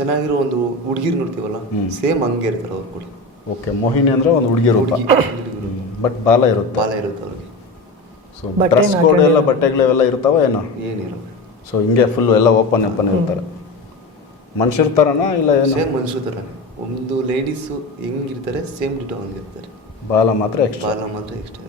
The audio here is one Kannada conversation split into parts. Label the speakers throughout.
Speaker 1: ಚೆನ್ನಾಗಿರೋ ಒಂದು ಹುಡುಗಿರು ನೋಡ್ತೀವಲ್ಲ ಸೇಮ್ ಹಂಗೆ ಇರ್ತಾರೆ ಅವ್ರು ಕೂಡ.
Speaker 2: ಓಕೆ ಮೋಹಿನಿ ಅಂದ್ರೆ ಒಂದು ಹುಡುಗಿ ರೂಪ.
Speaker 1: ಹುಡುಗಿ
Speaker 2: ಬಟ್ ಬಾಲ ಇರುತ್ತೆ.
Speaker 1: ಬಾಲ ಇರುತ್ತೆ ಅವ್ರಿಗೆ.
Speaker 2: ಸೊ ಡ್ರೆಸ್ ಕೋಡ್ ಎಲ್ಲ
Speaker 3: ಹಾಕೊಂಡಿಲ್ಲ.
Speaker 2: ಬಟ್ಟೆಗಳು ಇವೆಲ್ಲ ಇರ್ತಾವ ಏನೋ?
Speaker 1: ಏನಿರಲ್ಲ
Speaker 2: ಸೊ ಹಿಂಗೆ ಫುಲ್ ಎಲ್ಲ ಓಪನ್ ಓಪನ್ ಇರ್ತಾರೆ. ಮನುಷ್ಯರ ಥರನ ಇಲ್ಲ ಏನು?
Speaker 1: ಸೇಮ್ ಮನುಷ್ಯರ ಥರ ಒಂದು ಲೇಡೀಸು ಹೆಂಗಿರ್ತಾರೆ ಸೇಮ್ ಡಿಟೋ ಹಂಗಿರ್ತಾರೆ
Speaker 2: ಬಾಲ ಮಾತ್ರ ಎಕ್ಸ್ಟ್ರಾ
Speaker 1: ಬಾಲ ಮಾತ್ರ ಎಕ್ಸ್ಟ್ರಾ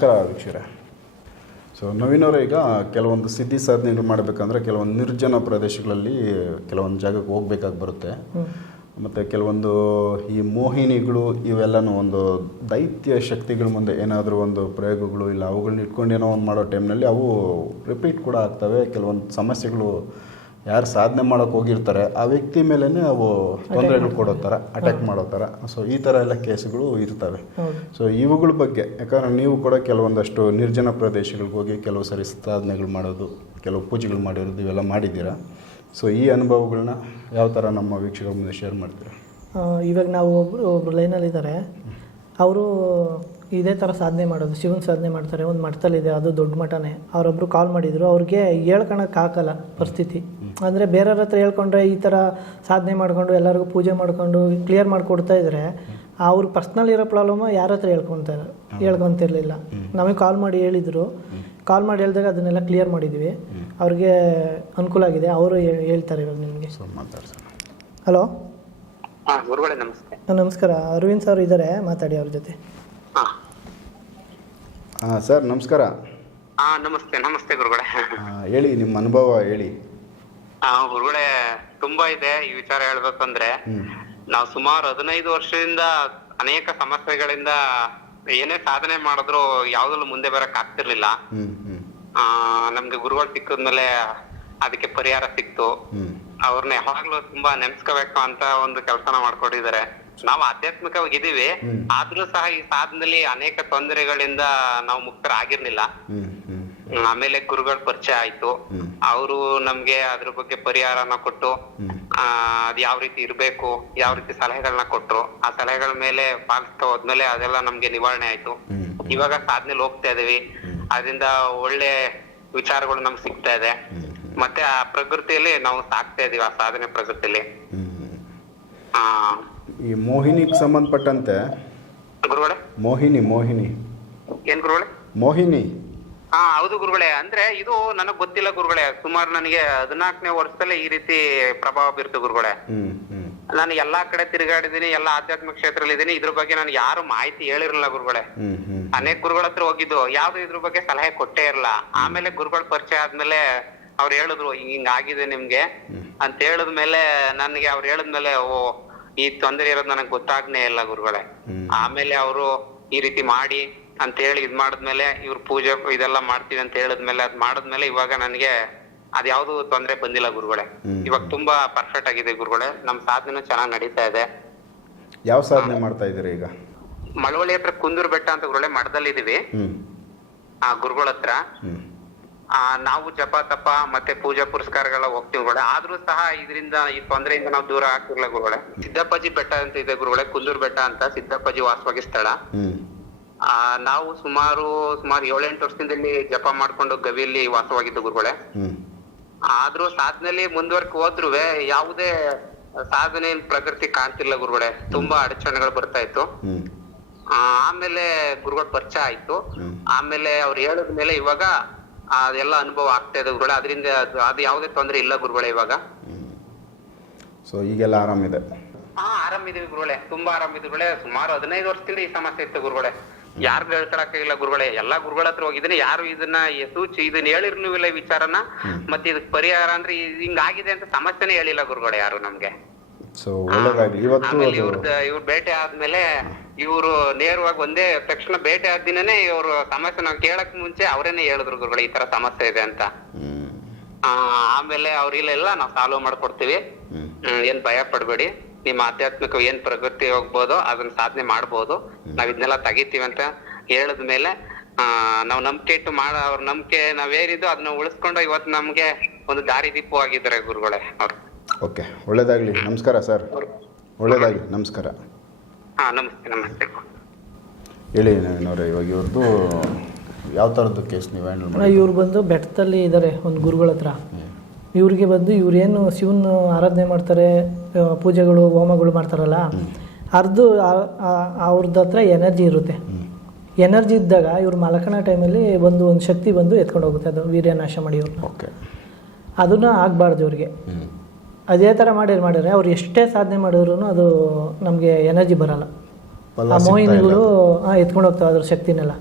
Speaker 2: ನಮಸ್ಕಾರ ವೀಕ್ಷಕರೇ ಸೊ ನವೀನವರು ಈಗ ಕೆಲವೊಂದು ಸಿದ್ಧಿ ಸಾಧನೆಗಳು ಮಾಡಬೇಕಂದ್ರೆ ಕೆಲವೊಂದು ನಿರ್ಜನ ಪ್ರದೇಶಗಳಲ್ಲಿ ಕೆಲವೊಂದು ಜಾಗಕ್ಕೆ ಹೋಗ್ಬೇಕಾಗಿ ಬರುತ್ತೆ. ಮತ್ತು ಕೆಲವೊಂದು ಈ ಮೋಹಿನಿಗಳು ಇವೆಲ್ಲನೂ ಒಂದು ದೈತ್ಯ ಶಕ್ತಿಗಳ ಮುಂದೆ ಏನಾದರೂ ಒಂದು ಪ್ರಯೋಗಗಳು ಇಲ್ಲ ಅವುಗಳನ್ನ ಇಟ್ಕೊಂಡು ಏನೋ ಒಂದು ಮಾಡೋ ಟೈಮ್ನಲ್ಲಿ ಅವು ರಿಪೀಟ್ ಕೂಡ ಆಗ್ತವೆ. ಕೆಲವೊಂದು ಸಮಸ್ಯೆಗಳು ಯಾರು ಸಾಧನೆ ಮಾಡೋಕೆ ಹೋಗಿರ್ತಾರೆ ಆ ವ್ಯಕ್ತಿ ಮೇಲೇ ಅವು ತೊಂದರೆಗಳು ಕೊಡೋ ಥರ ಅಟ್ಯಾಕ್ ಮಾಡೋ ಥರ ಸೊ ಈ ಥರ ಎಲ್ಲ ಕೇಸ್ಗಳು ಇರ್ತವೆ. ಸೊ ಇವುಗಳ ಬಗ್ಗೆ ಯಾಕಂದರೆ ನೀವು ಕೂಡ ಕೆಲವೊಂದಷ್ಟು ನಿರ್ಜನ ಪ್ರದೇಶಗಳಿಗೆ ಹೋಗಿ ಕೆಲವು ಸರಿ ಸಾಧನೆಗಳು ಮಾಡೋದು ಕೆಲವು ಪೂಜೆಗಳು ಮಾಡಿರೋದು ಇವೆಲ್ಲ ಮಾಡಿದ್ದೀರಾ? ಸೊ ಈ ಅನುಭವಗಳನ್ನ ಯಾವ ಥರ ನಮ್ಮ ವೀಕ್ಷಕರ ಮುಂದೆ ಶೇರ್ ಮಾಡ್ತೀರಾ?
Speaker 3: ಇವಾಗ ನಾವು ಒಬ್ಬರು ಒಬ್ಬರು ಲೈನಲ್ಲಿದ್ದಾರೆ ಅವರು ಇದೇ ಥರ ಸಾಧನೆ ಮಾಡೋದು ಶಿವನ ಸಾಧನೆ ಮಾಡ್ತಾರೆ ಒಂದು ಮಠದಲ್ಲಿದೆ ಅದು ದೊಡ್ಡ ಮಠನೇ. ಅವರೊಬ್ಬರು ಕಾಲ್ ಮಾಡಿದರು ಅವ್ರಿಗೆ ಹೇಳ್ಕೊಳಕ್ಕೆ ಆಗಲ್ಲ ಪರಿಸ್ಥಿತಿ. ಅಂದರೆ ಬೇರೆಯವ್ರ ಹತ್ರ ಹೇಳ್ಕೊಂಡ್ರೆ ಈ ಥರ ಸಾಧನೆ ಮಾಡಿಕೊಂಡು ಎಲ್ಲರಿಗೂ ಪೂಜೆ ಮಾಡಿಕೊಂಡು ಕ್ಲಿಯರ್ ಮಾಡಿಕೊಡ್ತಾ ಇದ್ರೆ ಅವ್ರ ಪರ್ಸ್ನಲ್ ಇರೋ ಪ್ರಾಬ್ಲಮ್ ಯಾರ ಹತ್ರ ಹೇಳ್ಕೊತಾರೆ ಹೇಳ್ಕೊಂತಿರ್ಲಿಲ್ಲ. ನಮಗೆ ಕಾಲ್ ಮಾಡಿ ಹೇಳಿದರು. ಕಾಲ್ ಮಾಡಿ ಹೇಳಿದಾಗ ಅದನ್ನೆಲ್ಲ ಕ್ಲಿಯರ್ ಮಾಡಿದ್ವಿ. ಅವ್ರಿಗೆ ಅನುಕೂಲ ಆಗಿದೆ. ಅವರು ಹೇಳ್ತಾರೆ ಇವಾಗ ನಿಮಗೆ. ಹಲೋ
Speaker 4: ನಮಸ್ತೆ.
Speaker 3: ನಮಸ್ಕಾರ. ಅರವಿಂದ್ ಸರ್ ಇದ್ದಾರೆ ಮಾತಾಡಿ ಅವ್ರ ಜೊತೆ.
Speaker 4: ಹಾ
Speaker 2: ಸರ್ ನಮಸ್ಕಾರ.
Speaker 4: ಹಾ ನಮಸ್ತೆ ನಮಸ್ತೆ ಗುರುಗಳೇ.
Speaker 2: ಆ, ಹೇಳಿ ನಿಮ್ಮ ಅನುಭವ ಹೇಳಿ.
Speaker 4: ಆ, ಗುರುಗಳೇ ತುಂಬಾ ಇದೆ ಈ ವಿಚಾರ ಹೇಳ್ಬೇಕಂದ್ರೆ.
Speaker 2: ಹ್ಞೂ
Speaker 4: ನಾವು ಸುಮಾರು ಹದಿನೈದು ವರ್ಷದಿಂದ ಅನೇಕ ಸಮಸ್ಯೆಗಳಿಂದ ಏನೇ ಸಾಧನೆ ಮಾಡಿದ್ರು ಯಾವ್ದ್ರಲ್ಲೂ ಮುಂದೆ ಬರಕ್ ಆಗ್ತಿರ್ಲಿಲ್ಲ.
Speaker 2: ಹ್ಞೂ ಹ್ಞೂ
Speaker 4: ಆ ನಮ್ಗೆ ಗುರುಗಳು ಸಿಕ್ಕಿದ್ಮೇಲೆ ಅದಕ್ಕೆ ಪರಿಹಾರ ಸಿಕ್ತು.
Speaker 2: ಹ್ಞೂ
Speaker 4: ಅವ್ರನ್ನ ಯಾವಾಗ್ಲೂ ತುಂಬಾ ನೆನ್ಸ್ಕೋಬೇಕು ಅಂತ ಒಂದು ಕೆಲಸನ ಮಾಡ್ಕೊಟ್ಟಿದ್ದಾರೆ ನಾವು ಆಧ್ಯಾತ್ಮಿಕವಾಗಿ ಇದೀವಿ
Speaker 2: ಹ್ಮ್.
Speaker 4: ಆದ್ರೂ ಸಹ ಈ ಸಾಧನೆಯಲ್ಲಿ ಅನೇಕ ತೊಂದರೆಗಳಿಂದ ನಾವು ಮುಕ್ತರಾಗಿರ್ಲಿಲ್ಲ. ಆಮೇಲೆ ಗುರುಗಳ ಪರಿಚಯ ಆಯ್ತು. ಅವರು ನಮ್ಗೆ ಅದ್ರ ಬಗ್ಗೆ ಪರಿಹಾರನ ಕೊಟ್ಟು ಅದ್ ಯಾವ ರೀತಿ ಇರ್ಬೇಕು ಯಾವ ರೀತಿ ಸಲಹೆಗಳನ್ನ ಕೊಟ್ರು ಆ ಸಲಹೆಗಳ ಮೇಲೆ ಪಾಲಿಸ್ತಾ ಹೋದ್ಮೇಲೆ ಅದೆಲ್ಲ ನಮ್ಗೆ ನಿವಾರಣೆ ಆಯ್ತು. ಇವಾಗ ಸಾಧನೆಲಿ ಹೋಗ್ತಾ ಇದೀವಿ ಅದರಿಂದ ಒಳ್ಳೆ ವಿಚಾರಗಳು ನಮ್ಗೆ ಸಿಗ್ತಾ ಇದೆ. ಮತ್ತೆ ಆ ಪ್ರಕೃತಿಯಲ್ಲಿ ನಾವು ಸಾಕ್ತಾ ಇದೀವಿ ಆ ಸಾಧನೆ ಪ್ರಕೃತಿಯಲ್ಲಿ. ಆ
Speaker 2: ಈ ಮೋಹಿನಿಗೆ ಸಂಬಂಧಪಟ್ಟಂತೆ
Speaker 4: ಗುರುಗಳೇ?
Speaker 2: ಮೋಹಿನಿ ಮೋಹಿನಿ.
Speaker 4: ಏನ್ ಗುರುಗಳೇ?
Speaker 2: ಮೋಹಿನಿ.
Speaker 4: ಹಾ ಹೌದು ಗುರುಗಳೇ. ಅಂದ್ರೆ ಇದು ನನಗ್ ಗೊತ್ತಿಲ್ಲ ಗುರುಗಳೇ. ಸುಮಾರು ನನಗೆ ಹದಿನಾಲ್ಕನೇ ವರ್ಷದಲ್ಲೇ ಈ ರೀತಿ ಪ್ರಭಾವ ಬೀರ್ತು ಗುರುಗಳೇ. ನಾನು ಎಲ್ಲಾ ಕಡೆ ತಿರುಗಾಡಿದೀನಿ ಎಲ್ಲಾ ಆಧ್ಯಾತ್ಮಿಕ ಕ್ಷೇತ್ರದಲ್ಲಿ ಇದೀನಿ. ಇದ್ರ ಬಗ್ಗೆ ನಾನು ಯಾರು ಮಾಹಿತಿ ಹೇಳಿರಲಿಲ್ಲ ಗುರುಗಳೇ. ಅನೇಕ ಗುರುಗಳ ಹತ್ರ ಹೋಗಿದ್ದು. ಯಾವ್ದು ಇದ್ರ ಬಗ್ಗೆ ಸಲಹೆ ಕೊಟ್ಟೇ ಇರಲ್ಲ ಆಮೇಲೆ ಗುರುಗಳ ಪರಿಚಯ ಆದ್ಮೇಲೆ ಅವ್ರು ಹೇಳಿದ್ರು ಹಿಂಗ್ ಹಿಂಗ್ ಆಗಿದೆ ನಿಮ್ಗೆ. ಅಂತ ಹೇಳಿದ್ಮೇಲೆ ನನ್ಗೆ ಅವ್ರು ಹೇಳಿದ್ಮೇಲೆ ಓ ಈ ತೊಂದರೆ ಇರೋದು ನನಗೆ ಗೊತ್ತಾಗ್ನೇ ಇಲ್ಲ ಗುರುಗಳೇ. ಆಮೇಲೆ ಅವರು ಈ ರೀತಿ ಮಾಡಿ ಅಂತ ಹೇಳಿ ಇದ್ ಮಾಡಿದ್ಮೇಲೆ ಇವ್ರ ಪೂಜೆ ಇದೆಲ್ಲ ಮಾಡ್ತೀವಿ ಅಂತ ಹೇಳಿದ್ಮೇಲೆ ಅದ್ ಮಾಡಿದ್ಮೇಲೆ ಇವಾಗ ನನಗೆ ಅದ್ಯಾವ್ದು ತೊಂದ್ರೆ ಬಂದಿಲ್ಲ ಗುರುಗಳೇ. ಇವಾಗ ತುಂಬಾ ಪರ್ಫೆಕ್ಟ್ ಆಗಿದೆ ಗುರುಗಳೇ. ನಮ್ ಸಾಧನೆ ಚೆನ್ನಾಗಿ ನಡೀತಾ ಇದೆ.
Speaker 2: ಯಾವ ಸಾಧನೆ ಮಾಡ್ತಾ ಇದ್ದೀರಾ ಈಗ?
Speaker 4: ಮಳವಳ್ಳಿ ಹತ್ರ ಕುಂದೂರು ಬೆಟ್ಟ ಅಂತ ಗುರುಗಳೇ ಮಠದಲ್ಲಿ ಇದೀವಿ ಆ ಗುರುಗಳ ಹತ್ರ. ನಾವು ಜಪ ತಪ ಮತ್ತೆ ಪೂಜಾ ಪುರಸ್ಕಾರಗಳ ಹೋಗ್ತೀವಿ ಗುರುಗಳೇ. ಆದ್ರೂ ಸಹ ಇದರಿಂದ ಈ ತೊಂದರೆಯಿಂದ ನಾವು ದೂರ ಆಗ್ತಿರ್ಲ ಗುರುಗಳೇ. ಸಿದ್ದಪ್ಪಾಜಿ ಬೆಟ್ಟ ಅಂತ ಇದೆ ಗುರುಗಳೇ ಕುಂದೂರ್ ಬೆಟ್ಟ ಅಂತ ಸಿದ್ದಪ್ಪಾಜಿ ವಾಸವಾಗಿ ಸ್ಥಳ. ಆ ನಾವು ಸುಮಾರು ಸುಮಾರು ಏಳೆಂಟು ವರ್ಷದಿಂದ ಇಲ್ಲಿ ಜಪ ಮಾಡ್ಕೊಂಡು ಗವಿಯಲ್ಲಿ ವಾಸವಾಗಿದ್ದು ಗುರುಗಳೇ. ಆದ್ರೂ ಸಾಧನೆಯಲ್ಲಿ ಮುಂದುವರ್ಕ್ ಹೋದ್ರುವೆ ಯಾವುದೇ ಸಾಧನೆ ಪ್ರಕೃತಿ ಕಾಣ್ತಿಲ್ಲ ಗುರುಗಳೇ. ತುಂಬಾ ಅಡಚಣೆಗಳು ಬರ್ತಾ ಇತ್ತು. ಆ, ಆಮೇಲೆ ಗುರುಗಳ ಪರಿಚಯ ಆಯ್ತು. ಆಮೇಲೆ ಅವ್ರು ಹೇಳಿದ ಮೇಲೆ ಇವಾಗ ಅದೆಲ್ಲ ಅನುಭವ ಆಗ್ತಾ ಇದೆ ಗುರುಗಳೇ. ಅದರಿಂದ ಅದು ಯಾವುದೇ ತೊಂದ್ರೆ ಇಲ್ಲ ಗುರುಗಳೇ ಇವಾಗ.
Speaker 2: ಸೊ ಈಗೆಲ್ಲ ಆರಾಮಿದೆ
Speaker 4: ಹಾ ಆರಾಮಿದೀವಿ ಗುರುಗಳೇ. ತುಂಬಾ ಆರಾಮಿದ್ವಿ ಗುರುಗಳೇ. ಸುಮಾರು ಹದಿನೈದು ವರ್ಷದಿಂದ ಈ ಸಮಸ್ಯೆ ಇತ್ತು ಗುರುಗಳೇ. ಯಾರು ಹೇಳ್ಕೊಳಕ್ಕಾಗಿಲ್ಲ ಗುರುಗಳೇ. ಎಲ್ಲಾ ಗುರುಗಳ ಹತ್ರ ಹೋಗಿದ್ದೀನಿ. ಯಾರು ಇದನ್ನ ಸೂಚಿ ಇದನ್ನ ಹೇಳಿರ್ಲಿಲ್ಲ ಇಲ್ಲ ಈ ವಿಚಾರನ. ಮತ್ತೆ ಇದಕ್ ಪರಿಹಾರ ಅಂದ್ರೆ ಹಿಂಗಾಗಿದೆ ಅಂತ ಸಮಸ್ಯೆನೇ ಹೇಳಿಲ್ಲ ಗುರುಗಳೇ ಯಾರು ನಮ್ಗೆ.
Speaker 2: ಸೊ ಒಳ್ಳೇದಾಗಲಿ. ಇವತ್ತು
Speaker 4: ಆಮೇಲೆ ಇವ್ರದ್ದು ಇವ್ರ ಭೇಟಿ ಆದ್ಮೇಲೆ ಇವ್ರು ನೇರವಾಗಿ ಒಂದೇ ತಕ್ಷಣ ಭೇಟಿ ಆದ ದಿನನೇ ಇವ್ರ ಸಮಸ್ಯೆ ನಾವು ಕೇಳಕ್ ಮುಂಚೆ ಅವರೇನೆ ಹೇಳಿದ್ರು ಗುರುಗಳು ಈ ತರ ಸಮಸ್ಯೆ ಇದೆ ಅಂತ. ಆಮೇಲೆ ಅವ್ರ ಇಲ್ಲ ಇಲ್ಲ ನಾವು ಸಾಲ್ವ್ ಮಾಡ್ಕೊಡ್ತೀವಿ. ಏನ್ ಭಯ ಪಡ್ಬೇಡಿ. ನಿಮ್ಮ ಆಧ್ಯಾತ್ಮಿಕ ಏನ್ ಪ್ರಗತಿ ಹೋಗ್ಬೋದು ಅದನ್ನ ಸಾಧನೆ ಮಾಡ್ಬೋದು. ನಾವ್ ಇದನ್ನೆಲ್ಲ ತೆಗಿತೀವಿ ಅಂತ ಹೇಳಿದ್ಮೇಲೆ ಆ ನಾವ್ ನಂಬಿಕೆ ಇಟ್ಟು ಮಾಡ ಅವ್ರ ನಂಬಿಕೆ ನಾವೇನಿದ್ದು ಅದನ್ನ ಉಳಿಸ್ಕೊಂಡು ಇವತ್ತು ನಮ್ಗೆ ಒಂದು ದಾರಿ ದೀಪು ಆಗಿದ್ದಾರೆ ಗುರುಗಳೇ ಅವ್ರು.
Speaker 2: ಓಕೆ ಒಳ್ಳೇದಾಗ್ಲಿ. ನಮಸ್ಕಾರ ಸರ್. ಒಳ್ಳೇದಾಗ್ಲಿ. ನಮಸ್ಕಾರ.
Speaker 4: ಹಾ ನಮಸ್ತೆ ನಮಸ್ತೆ.
Speaker 2: ಹೇಳಿ ನವೀನವ್ರೆ ಇವಾಗ ಇವ್ರದ್ದು ಯಾವ ಥರದ್ದು ಕೇಸ್ ನೀವು ಹ್ಯಾಂಡಲ್ ಮಾಡಿ
Speaker 3: ಇವ್ರು ಬಂದು ಬೆಟ್ಟದಲ್ಲಿ ಇದ್ದಾರೆ ಒಂದು ಗುರುಗಳ ಹತ್ರ. ಇವ್ರಿಗೆ ಬಂದು ಇವರೇನು ಶಿವನ ಆರಾಧನೆ ಮಾಡ್ತಾರೆ ಆ, ಪೂಜೆಗಳು ಹೋಮಗಳು ಮಾಡ್ತಾರಲ್ಲ ಅರ್ಧ ಅವ್ರದ್ದು ಹತ್ರ ಎನರ್ಜಿ ಇರುತ್ತೆ. ಎನರ್ಜಿ ಇದ್ದಾಗ ಇವ್ರು ಮಲಕಣ ಟೈಮಲ್ಲಿ ಒಂದು ಒಂದು ಶಕ್ತಿ ಬಂದು ಎತ್ಕೊಂಡು ಹೋಗುತ್ತೆ ಅದು ವೀರ್ಯ ನಾಶ ಮಾಡಿ ಇವ್ರನ್ನ
Speaker 2: ಓಕೆ.
Speaker 3: ಅದನ್ನ ಆಗಬಾರ್ದು ಇವ್ರಿಗೆ.
Speaker 2: ಹ್ಞೂ
Speaker 3: ಅದೇ ಥರ ಮಾಡಿರ್ ಮಾಡಿದ್ರೆ. ಅವ್ರು ಎಷ್ಟೇ ಸಾಧನೆ ಮಾಡಿದ್ರು ಅದು ನಮಗೆ ಎನರ್ಜಿ ಬರಲ್ಲ. ಆ ಮೋಹಿನಿಗಳು ಎತ್ಕೊಂಡು ಹೋಗ್ತಾವೆ ಅದ್ರ ಶಕ್ತಿನೆಲ್ಲ.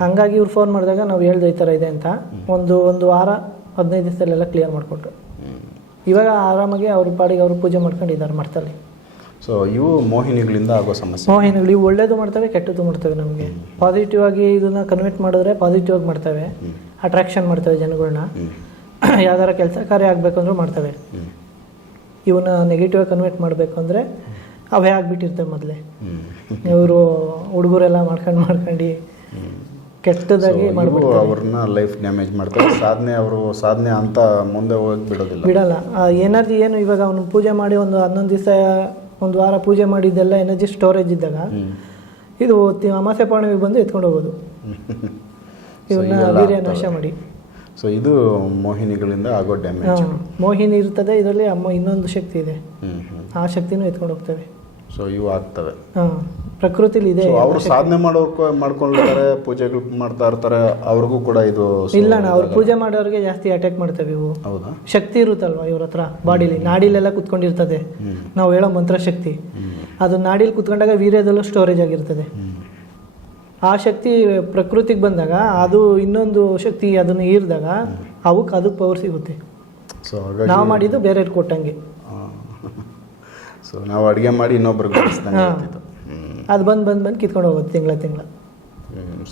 Speaker 3: ಹಾಗಾಗಿ ಇವ್ರು ಫೋನ್ ಮಾಡಿದಾಗ ನಾವು ಹೇಳ್ದೆ ಈ ಥರ ಇದೆ ಅಂತ. ಒಂದು ಒಂದು ವಾರ ಹದಿನೈದು ದಿವಸದಲ್ಲೆಲ್ಲ ಕ್ಲಿಯರ್ ಮಾಡಿಕೊಟ್ರು. ಇವಾಗ ಆರಾಮಾಗಿ ಅವ್ರ ಪಾಡಿಗೆ ಅವರು ಪೂಜೆ ಮಾಡ್ಕೊಂಡಿದ್ದಾರೆ ಮಾಡ್ತಾರೆ
Speaker 2: ಸೊ ಇವು ಮೋಹಿನಿಗಳಿಂದ ಆಗೋ ಸಮಸ್ಯೆ.
Speaker 3: ಮೋಹಿನಿಗಳು ಇವು ಒಳ್ಳೇದು ಮಾಡ್ತವೆ ಕೆಟ್ಟದ್ದು ಮಾಡ್ತವೆ ನಮಗೆ. ಪಾಸಿಟಿವ್ ಆಗಿ ಇದನ್ನ ಕನ್ವರ್ಟ್ ಮಾಡಿದ್ರೆ ಪಾಸಿಟಿವ್ ಆಗಿ ಮಾಡ್ತವೆ. ಅಟ್ರಾಕ್ಷನ್ ಮಾಡ್ತವೆ ಜನಗಳನ್ನ ಯಾವ್ದಾರ ಕೆಲಸ ಕಾರ್ಯ ಆಗಬೇಕು ಅಂದ್ರೂ ಮಾಡ್ತವೆ. ಇವನ್ನ ನೆಗೆಟಿವ್ ಕನ್ವರ್ಟ್ ಮಾಡಬೇಕು ಅಂದರೆ ಅವೇ ಆಗಿಬಿಟ್ಟಿರ್ತವೆ ಮೊದಲೇ. ಇವರು ಹುಡುಗರೆಲ್ಲ ಮಾಡ್ಕೊಂಡು ಮಾಡ್ಕೊಂಡು ಕೆಟ್ಟದಾಗಿ ಮಾಡಬೇಕು
Speaker 2: ಅವ್ರನ್ನ ಲೈಫ್ ಡ್ಯಾಮೇಜ್ ಮಾಡ್ತಾರೆ. ಸಾಧನೆ ಅವರು ಸಾಧನೆ ಅಂತ ಮುಂದೆ ಹೋಗಿ ಬಿಡೋದಿಲ್ಲ.
Speaker 3: ಬಿಡಲ್ಲ. ಆ ಎನರ್ಜಿ ಏನು ಇವಾಗ ಅವನು ಪೂಜೆ ಮಾಡಿ ಒಂದು ಹನ್ನೊಂದು ದಿವಸ ಒಂದು ವಾರ ಪೂಜೆ ಮಾಡಿದ್ದೆಲ್ಲ ಎನರ್ಜಿ ಸ್ಟೋರೇಜ್ ಇದ್ದಾಗ ಇದು ಅಮಾಸೆ ಪೌರ್ಣಿಮೆಗೆ ಬಂದು ಎತ್ಕೊಂಡು ಹೋಗೋದು. ಇವನ್ನ ವೀರ್ಯ ನಾಶ ಮಾಡಿ.
Speaker 2: ಸೊ ಇದು ಮೋಹಿನಿಗಳಿಂದ ಆಗೋ ಡ್ಯಾಮೇಜ್
Speaker 3: ಮೋಹಿನಿ ಇರ್ತದೆ ಇದರಲ್ಲಿ ಅಮ್ಮ ಇನ್ನೊಂದು ಶಕ್ತಿ ಇದೆ. ಆ ಶಕ್ತಿನೂ ಎತ್ಕೊಂಡು ಹೋಗ್ತವೆ.
Speaker 2: ಸೊ ಇವು ಆಗ್ತವೆ.
Speaker 3: ಪ್ರಕೃತಿಲಿ ಇದೆ
Speaker 2: ಅವರು ಸಾಧನೆ ಮಾಡೋಕೆ ಮಾಡ್ಕೊಂಡಿರ್ತಾರೆ ಪೂಜೆಗಳು ಮಾಡ್ತಾ ಇರ್ತಾರೆ ಅವ್ರಿಗೂ ಕೂಡ ಇದು
Speaker 3: ಇಲ್ಲ ಅವ್ರು ಪೂಜೆ ಮಾಡೋರಿಗೆ ಜಾಸ್ತಿ ಅಟ್ಯಾಕ್ ಮಾಡ್ತವೆ ಇವು.
Speaker 2: ಹೌದಾ?
Speaker 3: ಶಕ್ತಿ ಇರುತ್ತಲ್ವಾ ಇವ್ರ ಹತ್ರ ಬಾಡಿಲಿ? ನಾಡಿಲೆಲ್ಲ ಕುತ್ಕೊಂಡಿರ್ತದೆ. ನಾವು ಹೇಳೋ ಮಂತ್ರ ಶಕ್ತಿ ಅದು ನಾಡಿಲಿ ಕುತ್ಕೊಂಡಾಗ ವೀರ್ಯದಲ್ಲೂ ಸ್ಟೋರೇಜ್ ಆಗಿರ್ತದೆ. ಆ ಶಕ್ತಿ ಪ್ರಕೃತಿಗೆ ಬಂದಾಗ ಅದು ಇನ್ನೊಂದು ಶಕ್ತಿ ಅದನ್ನು ಹೀರಿದಾಗ ಅವಕ್ಕೆ ಅದಕ್ಕೆ ಪವರ್ ಸಿಗುತ್ತೆ.
Speaker 2: ಸೊ ಹಾಗಾಗಿ
Speaker 3: ನಾವು ಮಾಡಿದ್ದು ಬೇರೆ ಕೊಟ್ಟಂಗೆ.
Speaker 2: ಸೊ ನಾವು ಅಡುಗೆ ಮಾಡಿ ಇನ್ನೊಬ್ರಿಗೆ ಬಡಿಸ್ದಂಗೆ.
Speaker 3: ಅದು ಬಂದು ಬಂದು ಬಂದು ಕಿತ್ಕೊಂಡು ಹೋಗುತ್ತೆ ತಿಂಗಳ ತಿಂಗಳ.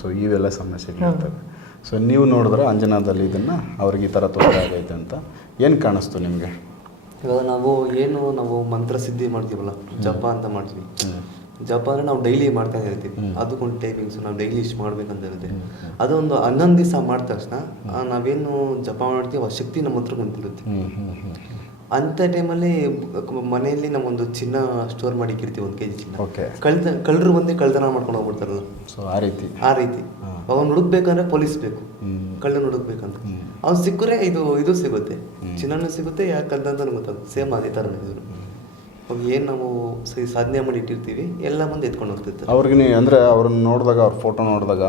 Speaker 2: ಸೊ ಇವೆಲ್ಲ ಸಮಸ್ಯೆಗಳಿರ್ತವೆ ಸೊ ನೀವು ನೋಡಿದ್ರೆ ಅಂಜನಾದಲ್ಲಿ ಇದನ್ನು ಅವ್ರಿಗೆ ಈ ಥರ ತೊಂದರೆ ಆಗೈತೆ ಅಂತ ಏನು ಕಾಣಿಸ್ತು ನಿಮಗೆ?
Speaker 1: ಇವಾಗ ನಾವು ಏನು ನಾವು ಮಂತ್ರ ಸಿದ್ಧಿ ಮಾಡ್ತೀವಲ್ಲ ಜಪ ಅಂತ ಮಾಡ್ತೀವಿ. ಜಪ ಅಂದ್ರೆ ನಾವು ಡೈಲಿ ಮಾಡ್ತಾನೆ ಇರ್ತೀವಿ. ಅದಕ್ಕೊಂದು ಟೈಮಿಂಗ್ಸ್ ನಾವು ಡೈಲಿ ಇಷ್ಟು ಮಾಡ್ಬೇಕಂತ ಇರುತ್ತೆ ಅದೊಂದು ಹನ್ನೊಂದು ದಿವಸ ಮಾಡಿದ ತಕ್ಷಣ ನಾವೇನು ಜಪ ಮಾಡ್ತೀವಿ ಆ ಶಕ್ತಿ ನಮ್ಮ ಹತ್ರ ಕುಂತಿರುತ್ತೆ
Speaker 2: ಅಂತ
Speaker 1: ಅಂಥ ಟೈಮಲ್ಲಿ ಮನೆಯಲ್ಲಿ ನಾವೊಂದು ಚಿನ್ನ ಸ್ಟೋರ್ ಮಾಡಿ ಇಕ್ಕಿರ್ತೀವಿ ಒಂದು ಕೆ ಜಿ ಚಿನ್ನ ಕಳ್ತ ಕಳ್ಳರು ಬಂದು ಕಳ್ಳತನ ಮಾಡ್ಕೊಂಡು ಹೋಗ್ಬಿಡ್ತಾರಲ್ಲ.
Speaker 2: ಸೊ ಆ ರೀತಿ.
Speaker 1: ಆ ರೀತಿ. ಅವನು ಹುಡುಕ್ಬೇಕಂದ್ರೆ ಪೊಲೀಸ್ ಬೇಕು. ಕಳ್ಳನ ಹುಡುಕ್ಬೇಕಂತ. ಅವ್ನು ಸಿಕ್ಕರೆ ಇದು ಇದು ಸಿಗುತ್ತೆ. ಚಿನ್ನನೂ ಸಿಗುತ್ತೆ ಯಾಕಂತ ಗೊತ್ತಾಗುತ್ತೆ. ಸೇಮ್ ಅದೇ ಥರ ಇದು ಅವಾಗ ಏನು ನಾವು ಸರಿ ಸಾಧನೆ ಮಾಡಿ ಇಟ್ಟಿರ್ತೀವಿ ಎಲ್ಲ ಮಂದಿ ಎತ್ಕೊಂಡು ಹೋಗ್ತಿತ್ತು.
Speaker 2: ಅವ್ರಿಗೆ ಅಂದ್ರೆ ಅವ್ರನ್ನ ನೋಡಿದಾಗ ಅವ್ರ ಫೋಟೋ ನೋಡಿದಾಗ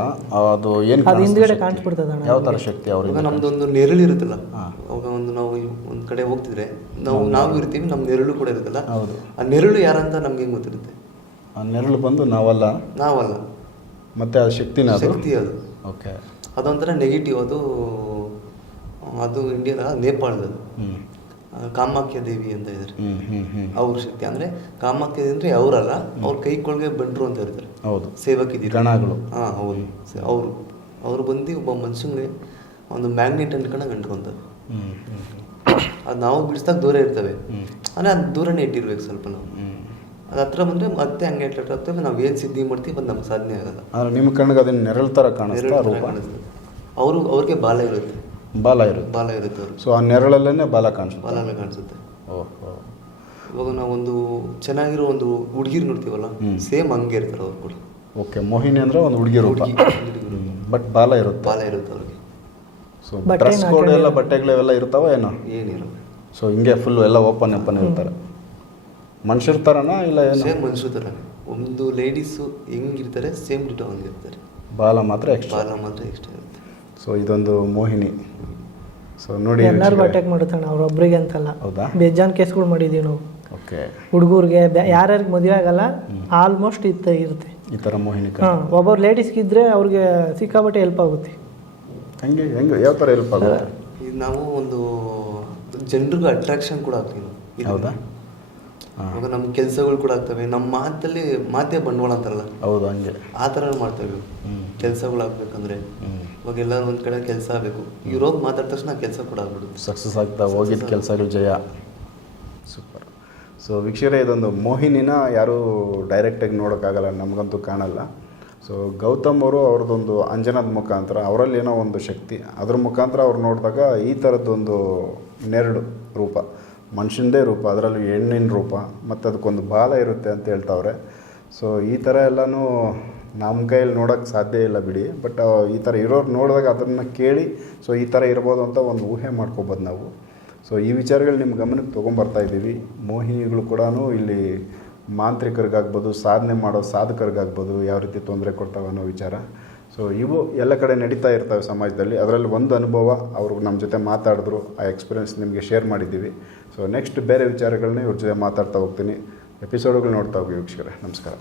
Speaker 2: ಅದು ಏನು
Speaker 3: ಅದು ಹಿಂದ್ಗಡೆ ಕಾಣಿಸ್ಬಿಡ್ತದೆ ಅಣ್ಣ
Speaker 2: ಯಾವ ಥರ ಶಕ್ತಿ ಅವ್ರಿಗೆ?
Speaker 1: ನಮ್ದು ಒಂದು ನೆರಳು ಇರುತ್ತಲ್ಲ ಅವಾಗ ಒಂದು ನಾವು ಒಂದು ಕಡೆ ಹೋಗ್ತಿದ್ರೆ ನಾವು ನಾವು ಇರ್ತೀವಿ ನಮ್ಮ ನೆರಳು ಕೂಡ ಇರುತ್ತಲ್ಲ
Speaker 2: ಹೌದು.
Speaker 1: ಆ ನೆರಳು ಯಾರಂತ ನಮ್ಗೆ ಹೆಂಗೆ ಗೊತ್ತಿರುತ್ತೆ?
Speaker 2: ಆ ನೆರಳು ಬಂದು ನಾವಲ್ಲ?
Speaker 1: ನಾವಲ್ಲ.
Speaker 2: ಮತ್ತೆ ಆ ಶಕ್ತಿನ ಅದು?
Speaker 1: ಶಕ್ತಿ ಅದು.
Speaker 2: ಓಕೆ.
Speaker 1: ಅದೊಂಥರ ನೆಗೆಟಿವ್ ಅದು ಅದು ಇಂಡಿಯಾದ ನೇಪಾಳದದು
Speaker 2: ಹ್ಞೂ
Speaker 1: ಕಾಮಾಖ್ಯ ದೇವಿ ಅಂತ ಇದ್ದಾರೆ. ಅವ್ರ ಶಕ್ತಿ ಅಂದ್ರೆ ಕಾಮಾಖ್ಯ ದೇವಿ ಅಂದ್ರೆ ಅವರಲ್ಲ ಅವ್ರ ಕೈ ಕೊಳಗೆ ಬಂಟ್ರು ಅಂತ ಇರ್ತಾರೆ
Speaker 2: ಹೌದು.
Speaker 1: ಸೇವಕಿದ್ದೀರಿ
Speaker 2: ಗಣಗಳು
Speaker 1: ಹಾ ಹೌದು. ಅವರು ಅವ್ರು ಬಂದು ಒಬ್ಬ ಮನುಷ್ಯನಿಗೆ ಒಂದು ಮ್ಯಾಗ್ನೆಟ್ ಅನ್ಕೊಂಡ
Speaker 2: ಗಂಟ್ರು ಅಂತ
Speaker 1: ಅದು ನಾವು ಬಿಡಿಸ್ದಾಗ ದೂರ ಇರ್ತವೆ. ಅಂದ್ರೆ ಅದು ದೂರನೇ ಇಟ್ಟಿರ್ಬೇಕು ಸ್ವಲ್ಪ ನಾವು. ಅದು ಹತ್ರ ಬಂದ್ರೆ ಮತ್ತೆ ಹಂಗೆ ಇಟ್ಟಿರ್ತವೆ ನಾವು ಏನು ಸಿದ್ಧಿ ಮಾಡ್ತೀವಿ ಅದು ನಮ್ಗೆ ಸಾಧನೆ ಆಗಲ್ಲ.
Speaker 2: ನಿಮ್ಮ ಕಣ್ಣಿಗೆ ಅದನ್ನ ನೆರಳು ಥರ ಕಾಣಿಸ್ತಾ.
Speaker 1: ಅವರು ಅವ್ರಿಗೆ ಬಾಲ ಇರುತ್ತೆ.
Speaker 2: ಬಾಲ ಇರುತ್ತೆ.
Speaker 1: ಬಾಲ ಇರುತ್ತೆ ಅವರು
Speaker 2: ಸೊ ಆ ನೆರಳಲ್ಲೇ ಬಾಲ ಕಾಣಿಸುತ್ತೆ.
Speaker 1: ಬಾಲ ಕಾಣಿಸುತ್ತೆ.
Speaker 2: ಓಹೋ
Speaker 1: ಇವಾಗ ಒಂದು ಚೆನ್ನಾಗಿರೋ ಒಂದು ಹುಡುಗಿರು ನೋಡ್ತೀವಲ್ಲ ಸೇಮ್ ಹಂಗೆ ಇರ್ತಾರೆ ಅವ್ರು ಕೂಡ.
Speaker 2: ಓಕೆ ಮೋಹಿನಿ ಅಂದ್ರೆ ಒಂದು ಹುಡುಗಿ ರೂಪ. ಬಟ್ ಬಾಲ ಇರುತ್ತೆ.
Speaker 1: ಬಾಲ ಇರುತ್ತೆ ಅವ್ರಿಗೆ.
Speaker 2: ಸೊ ಡ್ರೆಸ್ ಕೋಡ್ ಎಲ್ಲ ಬಟ್ಟೆಗಳು ಇವೆಲ್ಲ ಇರ್ತಾವ ಏನೋ?
Speaker 1: ಏನಿರಲ್ಲ
Speaker 2: ಸೊ ಹಿಂಗೆ ಫುಲ್ ಎಲ್ಲ ಓಪನ್ ಓಪನ್ ಇರ್ತಾರೆ. ಮನುಷ್ಯರ ಥರನಾ ಇಲ್ಲ ಏನು?
Speaker 1: ಸೇಮ್ ಮನುಷ್ಯರ ಥರನೇ ಒಂದು ಲೇಡೀಸು ಹೆಂಗಿರ್ತಾರೆ ಸೇಮ್ ಡಿಟೋ ಹಂಗಿರ್ತಾರೆ
Speaker 2: ಬಾಲ ಮಾತ್ರ ಎಕ್ಸ್ಟ್ರಾ
Speaker 1: ಬಾಲ ಮಾತ್ರ ಎಕ್ಸ್ಟ್ರಾ ಇರುತ್ತೆ.
Speaker 2: ಸೊ ಇದೊಂದು ಮೋಹಿನಿ. ಸೊ ನೋಡಿ
Speaker 3: ಎಲ್ಲರಿಗೂ ಅಟ್ಯಾಕ್ ಮಾಡುತ್ತಣ್ಣ ಅವ್ರೊಬ್ರಿಗೆ ಅಂತಲ್ಲ
Speaker 2: ಹೌದಾ?
Speaker 3: ಬೇಜಾನ್ ಕೇಸ್ಗಳು ಮಾಡಿದ್ದೀವಿ ನಾವು.
Speaker 2: ಓಕೆ.
Speaker 3: ಹುಡುಗರಿಗೆ ಯಾರ್ಯಾರಿಗೆ ಮದುವೆ ಆಗಲ್ಲ ಆಲ್ಮೋಸ್ಟ್ ಇತ್ತ ಇರುತ್ತೆ.
Speaker 2: ಈ ಥರ ಮೋಹಿನಿ
Speaker 3: ಹಾಂ ಒಬ್ಬರು ಲೇಡೀಸ್ಗಿದ್ರೆ ಅವ್ರಿಗೆ ಸಿಕ್ಕಾಪಟ್ಟೆ ಹೆಲ್ಪ್ ಆಗುತ್ತೆ.
Speaker 2: ಹಂಗೆ ಹೆಂಗೆ ಯಾವ ಥರ ಹೆಲ್ಪ್ ಆಗುತ್ತೆ?
Speaker 1: ಇದು ನಾವು ಒಂದು ಜನರಿಗೂ ಅಟ್ರಾಕ್ಷನ್ ಕೂಡ ಆಗ್ತೀವಿ
Speaker 2: ಹೌದಾ?
Speaker 1: ಇವಾಗ ನಮ್ಮ ಕೆಲಸಗಳು ಕೂಡ ಆಗ್ತವೆ. ನಮ್ಮ ಮಾತಲ್ಲಿ ಮಾತೇ ಬಂಡವಾಳ ಅಂತಾರಲ್ಲ.
Speaker 2: ಹೌದು ಹಂಗೆ.
Speaker 1: ಆ ಥರ ಮಾಡ್ತೇವೆ.
Speaker 2: ಹ್ಮ್.
Speaker 1: ಎಲ್ಲ ಒಂದು ಕಡೆ ಕೆಲಸ ಆಗಬೇಕು. ಇವ್ರು ಹೋಗಿ ಮಾತಾಡಿದ ತಕ್ಷಣ ಕೆಲಸ ಕೂಡ ಆಗ್ಬಿಡುತ್ತೆ.
Speaker 2: ಸಕ್ಸಸ್ ಆಗ್ತಾ ಹೋಗಿದ್ದ ಕೆಲಸಗಳು ಜಯ. ಸೂಪರ್ ಸೊ ವೀಕ್ಷಕರೇ ಇದೊಂದು ಮೋಹಿನಿನ ಯಾರೂ ಡೈರೆಕ್ಟಾಗಿ ನೋಡೋಕ್ಕಾಗಲ್ಲ ನಮಗಂತೂ ಕಾಣಲ್ಲ. ಸೊ ಗೌತಮ್ ಅವರು ಅವ್ರದ್ದೊಂದು ಅಂಜನದ ಮುಖಾಂತರ ಅವರಲ್ಲಿ ಏನೋ ಒಂದು ಶಕ್ತಿ ಅದ್ರ ಮುಖಾಂತರ ಅವ್ರು ನೋಡಿದಾಗ ಈ ಥರದ್ದೊಂದು ನೆರಳು ರೂಪ. ಮನುಷ್ಯನದೇ ರೂಪ ಅದರಲ್ಲೂ ಹೆಣ್ಣಿನ ರೂಪ ಮತ್ತು ಅದಕ್ಕೊಂದು ಬಾಲ ಇರುತ್ತೆ ಅಂತ ಹೇಳ್ತಾವ್ರೆ. ಸೊ ಈ ಥರ ಎಲ್ಲನೂ ನಮ್ಮ ಕೈಯಲ್ಲಿ ನೋಡೋಕ್ಕೆ ಸಾಧ್ಯ ಇಲ್ಲ ಬಿಡಿ. ಬಟ್ ಈ ಥರ ಇರೋರು ನೋಡಿದಾಗ ಅದನ್ನು ಕೇಳಿ ಸೊ ಈ ಥರ ಇರ್ಬೋದು ಅಂತ ಒಂದು ಊಹೆ ಮಾಡ್ಕೊಬೋದು ನಾವು. ಸೊ ಈ ವಿಚಾರಗಳು ನಿಮ್ಮ ಗಮನಕ್ಕೆ ತೊಗೊಂಬರ್ತಾ ಇದ್ದೀವಿ. ಮೋಹಿನಿಗಳು ಕೂಡ ಇಲ್ಲಿ ಮಾಂತ್ರಿಕರಿಗಾಗ್ಬೋದು, ಸಾಧನೆ ಮಾಡೋ ಸಾಧಕರಿಗಾಗ್ಬೋದು ಯಾವ ರೀತಿ ತೊಂದರೆ ಕೊಡ್ತಾವೆ ಅನ್ನೋ ವಿಚಾರ. ಸೊ ಇವು ಎಲ್ಲ ಕಡೆ ನಡೀತಾ ಇರ್ತವೆ ಸಮಾಜದಲ್ಲಿ. ಅದರಲ್ಲಿ ಒಂದು ಅನುಭವ ಅವರು ನಮ್ಮ ಜೊತೆ ಮಾತಾಡಿದ್ರು, ಆ ಎಕ್ಸ್ಪೀರಿಯೆನ್ಸ್ ನಿಮಗೆ ಶೇರ್ ಮಾಡಿದ್ದೀವಿ. ಸೊ ನೆಕ್ಸ್ಟ್ ಬೇರೆ ವಿಚಾರಗಳನ್ನ ಇವ್ರ ಜೊತೆ ಮಾತಾಡ್ತಾ ಹೋಗ್ತೀನಿ. ಎಪಿಸೋಡ್ಗಳು ನೋಡ್ತಾ ಹೋಗಿ ವೀಕ್ಷಕರೇ ನಮಸ್ಕಾರ.